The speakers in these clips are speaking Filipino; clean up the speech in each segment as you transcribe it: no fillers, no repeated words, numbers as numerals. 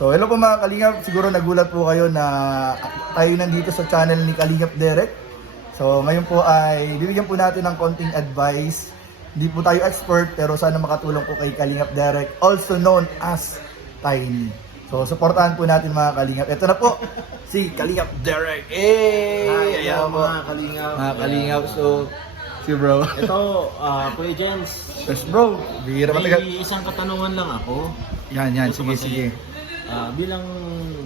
So hello po mga Kalingap, siguro nagulat po kayo na tayo nandito sa channel ni Kalingap Derek. So ngayon po ay bibigyan po natin ng konting advice. Hindi po tayo expert pero sana makatulong po kay Kalingap Derek, also known as Tiny. So supportahan po natin mga Kalingap. Ito na po si Kalingap Derek. Hi, Ayan po. mga Kalingap. Mga Kalingap, so si bro. Ito, Kuya Jens. Yes bro, bihira matagal. May isang katanungan lang ako. Yan, Ito sige, kasi, sige. Bilang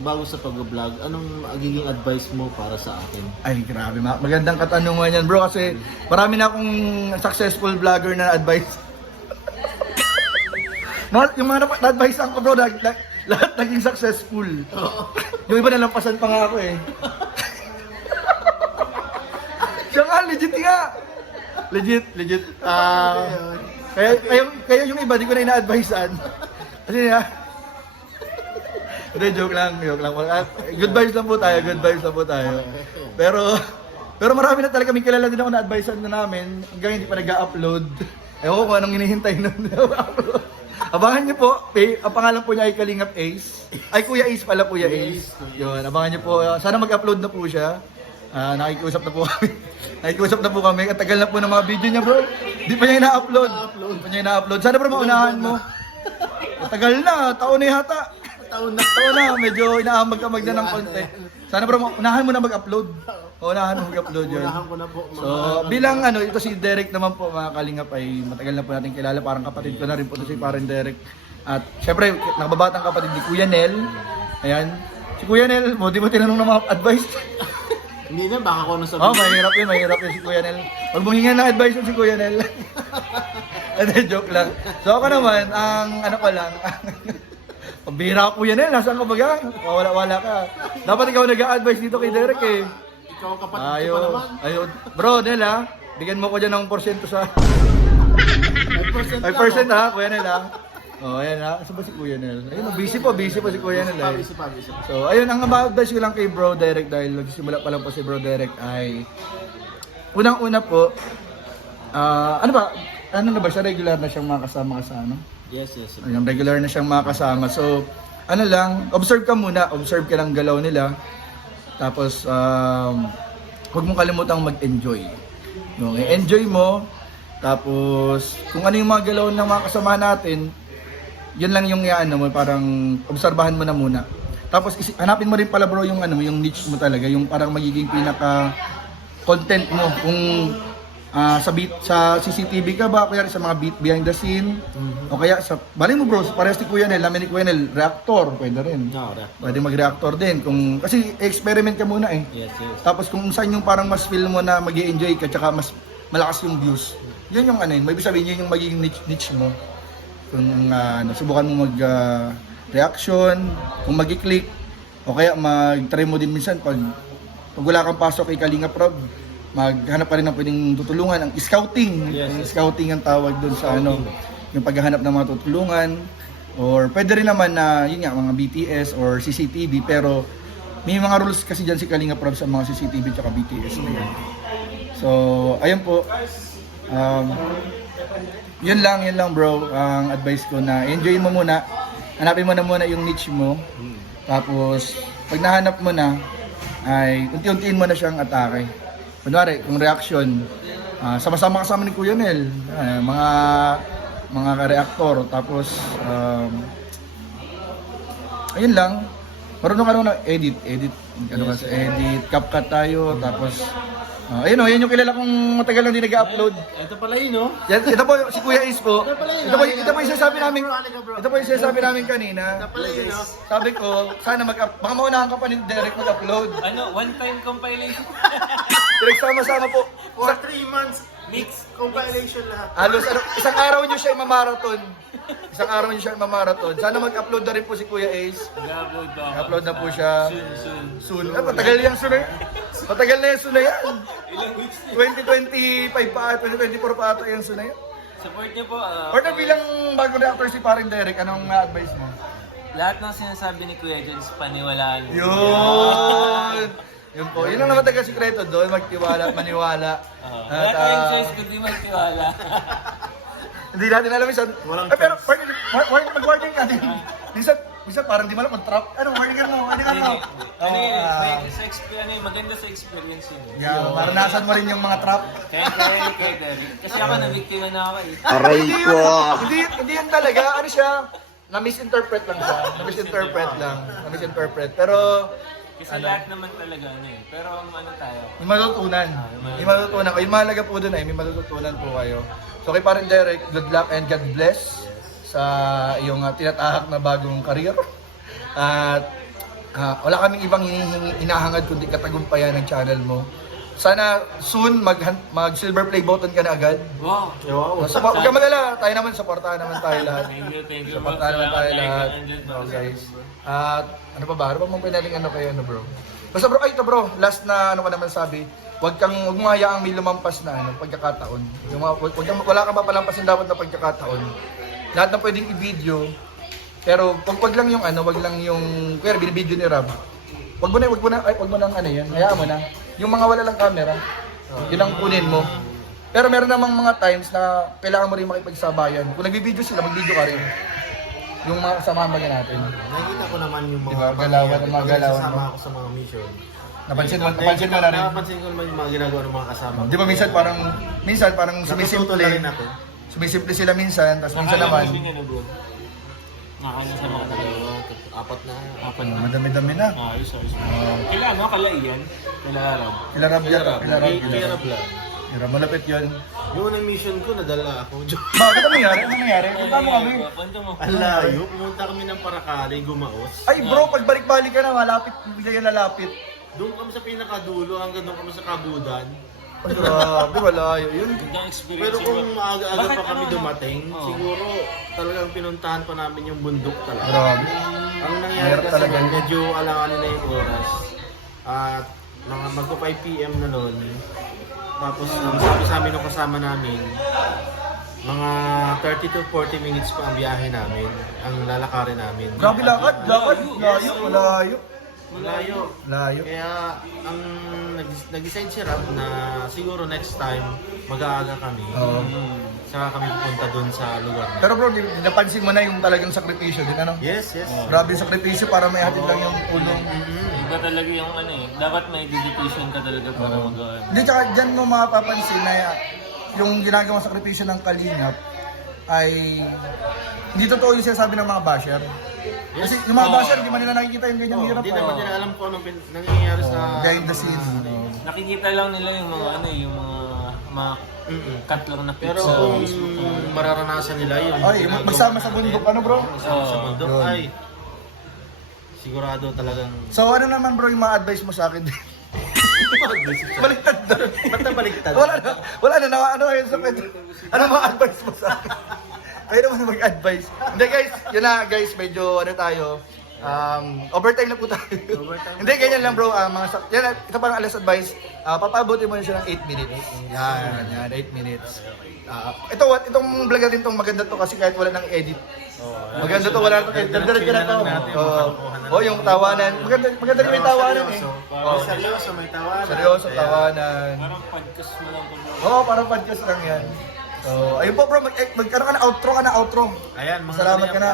bago sa pag-vlog, anong magiging advice mo para sa akin? Ay, grabe. Magandang katanungan yan, bro. Kasi marami na akong successful vlogger na advice. Yung mga na-advise ko, bro, lahat naging successful. Yung iba nalampasan pa nga ako eh. Siya nga, legit nga. Legit. Kaya yung iba, di ko na ina-advisean. Kasi hindi, joke lang. Good vibes lang po tayo. Pero marami na talaga, may kilala din ako na advisean na namin. Hanggang hindi pa nag-upload. Ewan ko kung anong hinihintay nun. Abangan niyo po, ang pangalan po niya ay Kalingap Ace. Ay, Kuya Ace pala, Kuya Ace. Yun, abangan niyo po. Sana mag-upload na po siya. Nakikiusap na po kami. Katagal na po ng mga video niya, bro. Di pa niya ina-upload. Sana bro, maunahan mo. Katagal na, taon na yata. Taon na, medyo inaamag-amag na ng konti. Sana bro, unahan mo na mag-upload. Unahan mo mag-upload yun. Unahan ko na po. So, bilang ito si Derek naman po, mga Kalingap, ay matagal na po natin kilala. Parang kapatid ko na rin po si parang Derek. At syempre, nakababatang kapatid ni Kuya Nel. Ayan. Si Kuya Nel, di mo tinanong ng mga advice? Hindi na, baka ko na sabihin. Mahirap yun si Kuya Nel. Huwag mong hingan ng advice yun si Kuya Nel. Joke lang. So ako naman, ang ko lang, pambihira ko yan nasaan ka baga? Wala ka. Dapat ikaw nag-a-advise dito kay Derek eh. Ikaw ang kapatid ko pa naman. Ayun. Bro, Nel bigyan mo ko dyan ng porsyento sa... 5% 5% ha, Kuya Nel ayan Saan ba si Kuya Nel? Ayun, busy po si Kuya Nel Busy pa. So, ayun, ang ma-advise ko lang kay Bro Derek dahil nagsimula pa lang po si Bro Derek ay... Unang-una po, ano na ba siya? Regular na siyang makasama ka sa ano? Yes. Ayun, regular na siyang makasama. So, observe ka muna. Observe ka ng galaw nila. Tapos, huwag mong kalimutang mag-enjoy. No, i-enjoy mo. Tapos, kung ano yung mga galaw ng mga kasama natin, yun lang yung parang obserbahan mo na muna. Tapos, hanapin mo rin pala bro yung yung niche mo talaga. Yung parang magiging pinaka-content mo. Kung sa CCTV ka ba, kaya sa mga behind the scene, o kaya bali mo bro, parehas ni Kuya Nel, namin ni Kuya Nel, reactor, pwede rin. Pwede mag-reactor din, kasi experiment ka muna eh. Yes. Tapos kung saan yung parang mas feel mo na mag-i-enjoy ka, tsaka mas malakas yung views, yun yung may ibig sabihin, yun yung magiging niche mo. Kung subukan mo mag-reaction, kung mag-i-click, o kaya mag-try mo din minsan pag wala kang pasok kay Kalingap Rob, maghanap pa rin ng pwedeng tutulungan, ang scouting. Yes. Ang scouting ang tawag doon sa yung paghahanap ng mga tutulungan, or pwede rin naman na yun nga, mga BTS or CCTV, pero may mga rules kasi dyan si Kalingap Rob sa mga CCTV at BTS na yan. So ayun po, yun lang bro, ang advice ko na enjoy mo muna, hanapin mo na muna yung niche mo, tapos pag nahanap mo na ay unti-untiin mo na siyang atake. Kunwari, kung reaction, sama-sama kasama ni Kuya Nel, mga ka-reactor, tapos ayun lang, marunong ka na edit, CapCut tayo, tapos ayun yan yung kilala kong matagal lang din nag-upload. Ito pala yun, Ito po si Kuya Ace po. Ito po yung sinasabi namin kanina. Ito pala yun, Sabi ko, sana baka maunahan ka pa ni Derek mag-upload. One-time compilation. Direct sama-sama po. For 3 months, mix compilation lahat. Halos isang araw niyo siya i-marathon. Sana mag-upload na rin po si Kuya Ace. Upload na po siya. Soon. Matagal na yung soon na yan. Ilang weeks 2025 pa, 2024 pa ata yung soon na yan. Support niyo po. Partner, bilang bagong reactor si paring Derek, anong advice mo? Lahat ng sinasabi ni Kuya Jens, paniwalaan mo. Yun! Yun po. Yun ang naman taga-sikreto doon, magtiwala at maniwala. Wala tayong choice kundi magtiwala. Hindi natin alam minsan. Pero, mag-warning natin. Minsan, Minsan parang di mo alam kung trap. Ano, warningan mo. Ano yun, maganda sa experience yun. Yeah, maranasan mo rin yung mga trap. Kaya Derek. Kasi ako nabiktima na ako eh. Aray ko! Hindi yan talaga. Ano siya? Na-misinterpret lang siya. Na-misinterpret. Pero, Kasi lahat naman talaga ano eh. Pero ano tayo? may matutunan. May matutunan. Yung mahalaga po dun ay may matutunan po kayo. So kay Parin Derek, good luck and God bless sa iyong tinatahak na bagong career. At wala kaming ibang hinahangad kundi katagumpayan ng channel mo. Sana soon mag silver play button ka na agad. Wow! So, huwag ka mag-alala, tayo naman, supportahan naman tayo lahat. Thank you. Supportahan naman tayo lahat. Salamat, Guys. At ano pa ba? Ano pa mong pinaling ano kayo, bro? Basta bro, ito bro, last na ano ka naman sabi, huwag mo hayaang may lumampas na pagkakataon. Yung wala kang mapalampasin dapat na pagkakataon. Lahat na pwedeng i-video. Pero wag lang yung kaya binibideo ni Rob. Wag mo na ano yan, hayaan mo na. Yung mga wala lang camera, yun ang kunin mo. Pero meron namang mga times na kailangan mo rin makipagsabayan. Kung nag-video sila, mag-video ka rin. Yung mga kasamahan ba natin. Nakikita ko naman yung mga Diba, galawan, ang mga galawan mo. Kasama ako sa mga mission. Napansin mo na rin. Napansin ko naman yung mga ginagawa ng mga kasama. Di ba minsan parang Natututo sumisimple. na rin ako. Sumisimple sila minsan, tapos minsan naman. Nakakaya sa mga dalawa. Apat na. Madami-dami na. Ayos. Kailan no? Kalaiyan? Kailan? Ilarab. Malapit yun. Yung unang mission ko, nadala ako. Bakit ano nangyari? Punta mo kami. Kwento mo. Ang layo. Pumunta kami ng Paracali, Gumaos. Ay bro, pagbalik-balik ka na, malapit, bigla yung lalapit. Doon kami sa pinakadulo, hanggang doon kami sa Kabudan. Ay, grabe, malayo yun. Gandang experience. Pero kung maaga-aga Bakit pa kami ano? dumating, Oo. siguro talagang pinuntahan pa namin yung bundok talaga. Grabe. Ang nangyari Mahirap kasi talaga. medyo alanganin na yung oras. At mga magpo 5 PM na noon. Tapos ang sabi sa amin ng kasama namin, mga 30 to 40 minutes pa ang biyahe namin, ang lalakarin namin. Grabe lakad, malayo. Layo. Kaya ang nag-decide si Rob na siguro next time mag-aaga kami. Oo. Saka kami pupunta doon sa lugar. Pero bro, napansin mo na yung talagang sakripisyo din, ano? Yes. Grabe yung sakripisyo para may hatid lang yung tulong. Iba talaga yung ano eh. Dapat may dedication ka talaga para mag-aano. Hindi, tsaka dyan mo mapapansin na yung ginagawang sakripisyo ng Kalingap ay hindi totoo yung sinasabi ng mga basher. Kasi yung mga basher, hindi man nila nakikita yung ganyang hirap. Hindi naman nila alam kung anong nangyayari sa Behind the scenes. Nakikita lang nila yung mga ano eh, yung mga cut lang na Pero pizza. kung mararanasan nila yun, Ay, magsama sa bundok, ano bro? magsama sa bundok, Yun. ay sigurado talagang So ano naman bro yung mga advice mo sa akin? Baliktad doon. ba't na baliktad? Wala na, ano yun sa kwento? Ano mga advice mo sa akin? Kayo naman mag-advise. Hindi guys, yun na guys, medyo ano tayo. Overtime na po tayo. Hindi, ganyan lang bro. Ito parang alas advice. Papabuti mo na siya ng 8 minutes. Yan, 8 minutes. Itong vlog natin itong maganda to kasi kahit wala nang edit. Maganda to, wala nang edit. Diretso na to. Yung tawanan. Maganda rin yung tawanan eh. Seryoso, may tawanan. Seryoso, tawanan. Parang podcast mo lang kung Oo, parang podcast lang yan. So, ayun po bro, magkaroon ka na outro. Ayan, mga Salamat ka na.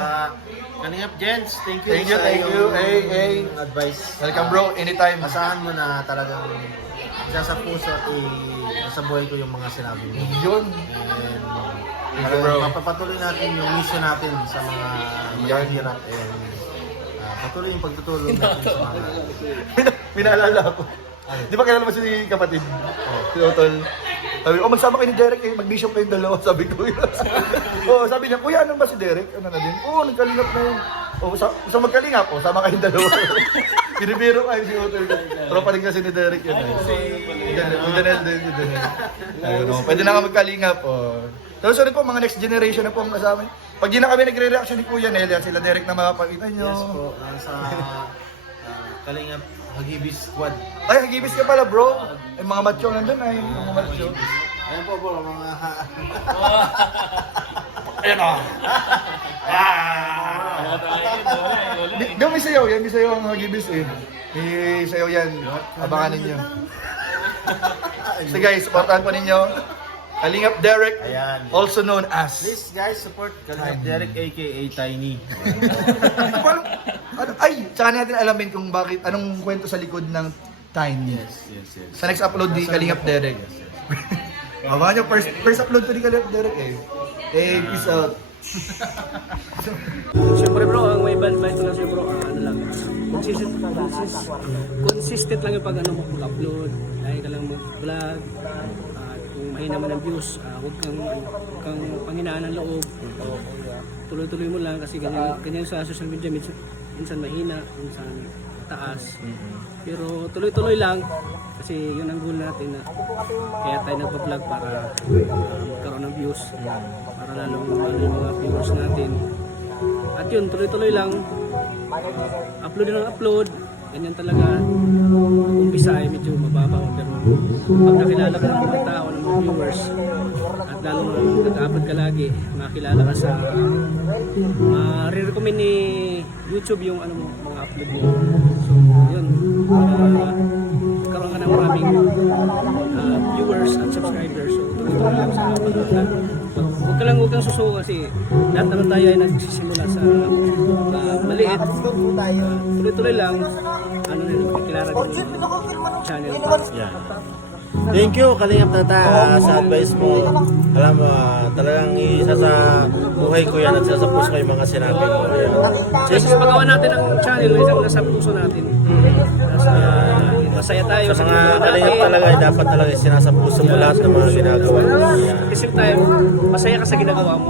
Kaningap gents, thank you. Thank you, sa thank you. iyong Hey. advice. Welcome bro, anytime. Asahan mo na talagang isa sa puso at nasa buhay ko yung mga sinabi mo. Yun. And Thank you, bro. mapapatuloy natin yung mission natin sa mga Yan. mahirap and patuloy yung pagtutulong natin sa mga Minaalala ako. Di ba kilala mo si kapatid? Si Otol. Sabi ko, magsama kayo ni Derek eh, mag-mission kayong dalawa, sabi ko yun. Sabi niya, kuya, ano ba si Derek? Ano na din? Nagkalingap na yun. Sa magkalingap, sama kayong dalawa. Binibiro kayo si Otol. Tropa rin kasi ni Derek yun. Si Danel din, si Danel. Ayun, pwede na nga magkalingap. Tapos ulit po, mga next generation na po ang kasama. Pag di na kami nagre-reaction ni Kuya Nel, yan sila Derek na makapakita nyo. Yes po, nasa Kalingap Hagibis Squad. Ay, hagibis ka pala bro. Ay, mga macho nandun ay, mga macho. Ayan po bro, mga Ayan o. Di may sayaw yan, may sayaw ang hagibis eh. May sayaw yan, abangan ninyo. So guys, supportahan po ninyo. Kalingap Derek, Ayan. also known as... Please guys, support Kalingap Derek aka Tiny. Saka natin alamin kung bakit, anong kwento sa likod ng Tiny. Yes. Sa next upload di Kalingap Derek. Abangan nyo, first upload ko di Kalingap Derek eh. Peace out. Siyempre bro, ang may advice ko lang sa'yo bro, ano lang, consistent lang yung pag ano mo upload, lagi ka lang mag-vlog, kung mahina man ang views, huwag kang panghinaan ng loob, tuloy-tuloy mo lang kasi ganyan sa social media, minsan mahina, minsan taas, pero tuloy-tuloy lang kasi yun ang goal natin na kaya tayo nagpa-vlog para magkaroon ng views, para lalong yung mga viewers natin. At yun, tuloy-tuloy lang. Upload ng upload. Ganyan talaga. Umpisa ay medyo mababaw. Pero pag nakilala ka ng mga tao, ng mga viewers, at lalo nag-upload ka lagi, makilala ka sa ma-recommend ni YouTube yung ano mo, mga upload mo. So, yun. Karoon ka ng maraming viewers at subscribers. So, tuloy-tuloy lang sa pag-upload. Huwag kang susuko kasi lahat naman tayo ay nagsisimula sa maliit. Tuloy-tuloy lang. Ano rin, kilala din yung channel. Yeah. Thank you Kalingap Tata sa advice mo. Alam mo, talagang isa sa buhay ko yan at isa sa puso ko yung mga sinabi ko. Ayan. Kasi sa paggawa natin ng channel, isang nasa puso natin. Masaya tayo. Sa mga Kalingap talaga, dapat talaga sinasapuso mo lahat ng mga ginagawa mo. Ayan. At the same time, masaya ka sa ginagawa mo.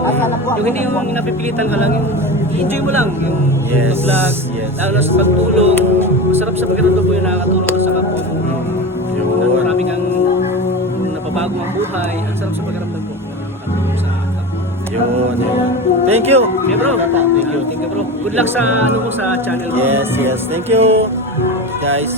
Yung hindi yung napipilitan ka lang, yung i-enjoy mo lang. Yung Yes, vlog, yes. lalo na sa pagtulong. Masarap sa pakiramdam mo yung nakakatulong ka sa kapwa mo. Marami kang napabago ang buhay. Ang sarap sa pakiramdam ko na makatulong sa kapwa. Yun. Thank you. Okay bro, thank you bro. Good luck sa ano mo sa channel mo. Yes. Thank you guys.